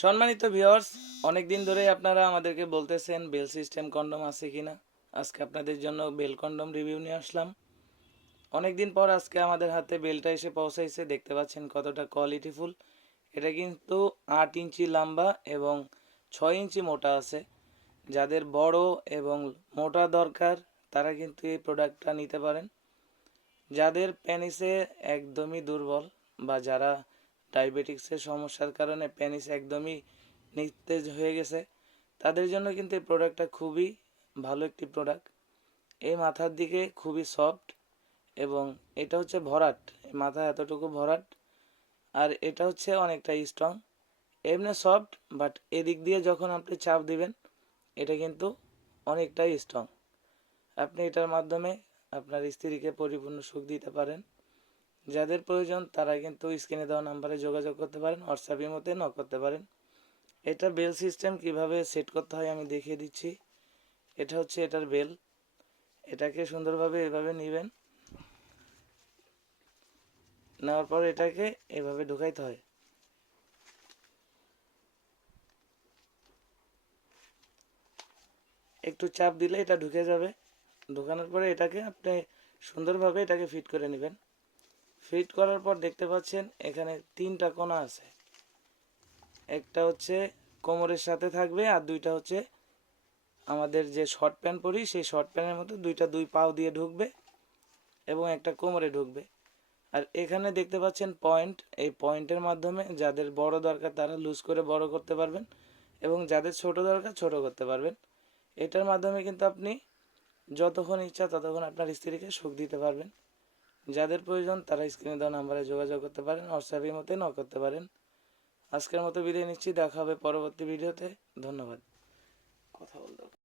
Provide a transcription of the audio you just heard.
সম্মানিত ভিউয়ার্স, অনেক দিন ধরেই আপনারা আমাদেরকে বলতেছেন বেল সিস্টেম কন্ডম আছে কিনা। আজকে আপনাদের জন্য বেল কন্ডম রিভিউ নিয়ে আসলাম। অনেক দিন পর আজকে আমাদের হাতে বেলটা এসে পৌঁছাইছে। দেখতে পাচ্ছেন কতটা কোয়ালিটিফুল। এটা কিন্তু 8 ইঞ্চি লম্বা এবং 6 ইঞ্চি মোটা আছে। যাদের বড় এবং মোটা দরকার তারা কিন্তু এই প্রোডাক্টটা নিতে পারেন। যাদের পেনিসে একদমই দুর্বল বা যারা ডায়াবেটিক্সের সমস্যার কারণে পেনিস একদমই নিস্তেজ হয়ে গেছে, তাদের জন্য কিন্তু এই প্রোডাক্টটা খুবই ভালো একটি প্রোডাক্ট। এই মাথার দিকে খুবই সফট এবং এটা হচ্ছে ভরাট, এই মাথা এতটুকু ভরাট। আর এটা হচ্ছে অনেকটা স্ট্রং, এমনি সফট বাট এদিক দিয়ে যখন আপনি চাপ দিবেন এটা কিন্তু অনেকটাই স্ট্রং। আপনি এটার মাধ্যমে আপনার স্ত্রীকে পরিপূর্ণ সুখ দিতে পারেন। যাদের প্রয়োজন তারা কিন্তু স্ক্রিনে দেওয়া নাম্বারে যোগাযোগ করতে পারেন, হোয়াটসঅ্যাপের মধ্যে নক করতে পারেন। এটা বেল সিস্টেম কিভাবে সেট করতে হয় আমি দেখিয়ে দিচ্ছি। এটা হচ্ছে এটার বেল। এটাকে সুন্দরভাবে এভাবে নেবেন, নেওয়ার পর এটাকে এভাবে ঢুকাইতে হয়। একটু চাপ দিলে এটা ঢুকে যাবে। ঢুকানোর পরে এটাকে আপনি সুন্দরভাবে এটাকে ফিট করে নেবেন। ফিট করার পর দেখতে পাচ্ছেন এখানে 3টা কোণা আছে। একটা হচ্ছে কোমরের সাথে থাকবে আর দুইটা হচ্ছে আমাদের যে শর্ট প্যান্ট পরি সেই শর্ট প্যান্টের মতো দুই পাও দিয়ে ঢুকবে এবং একটা কোমরে ঢুকবে। আর এখানে দেখতে পাচ্ছেন পয়েন্ট, এই পয়েন্টের মাধ্যমে যাদের বড় দরকার তারা লুজ করে বড় করতে পারবেন এবং যাদের ছোট দরকার ছোট করতে পারবেন। এটার মাধ্যমে কিন্তু আপনি যতক্ষণ ইচ্ছা ততক্ষণ আপনার স্ত্রীকে সুখ দিতে পারবেন। যাদের প্রয়োজন তারা স্ক্রিনে দেওয়া নাম্বারে যোগাযোগ করতে পারেন, হোয়াটসঅ্যাপের মধ্যে নক করতে পারেন। আজকের মতো বিদায় নিচ্ছি, দেখা হবে পরবর্তী ভিডিওতে। ধন্যবাদ। কথা বলতে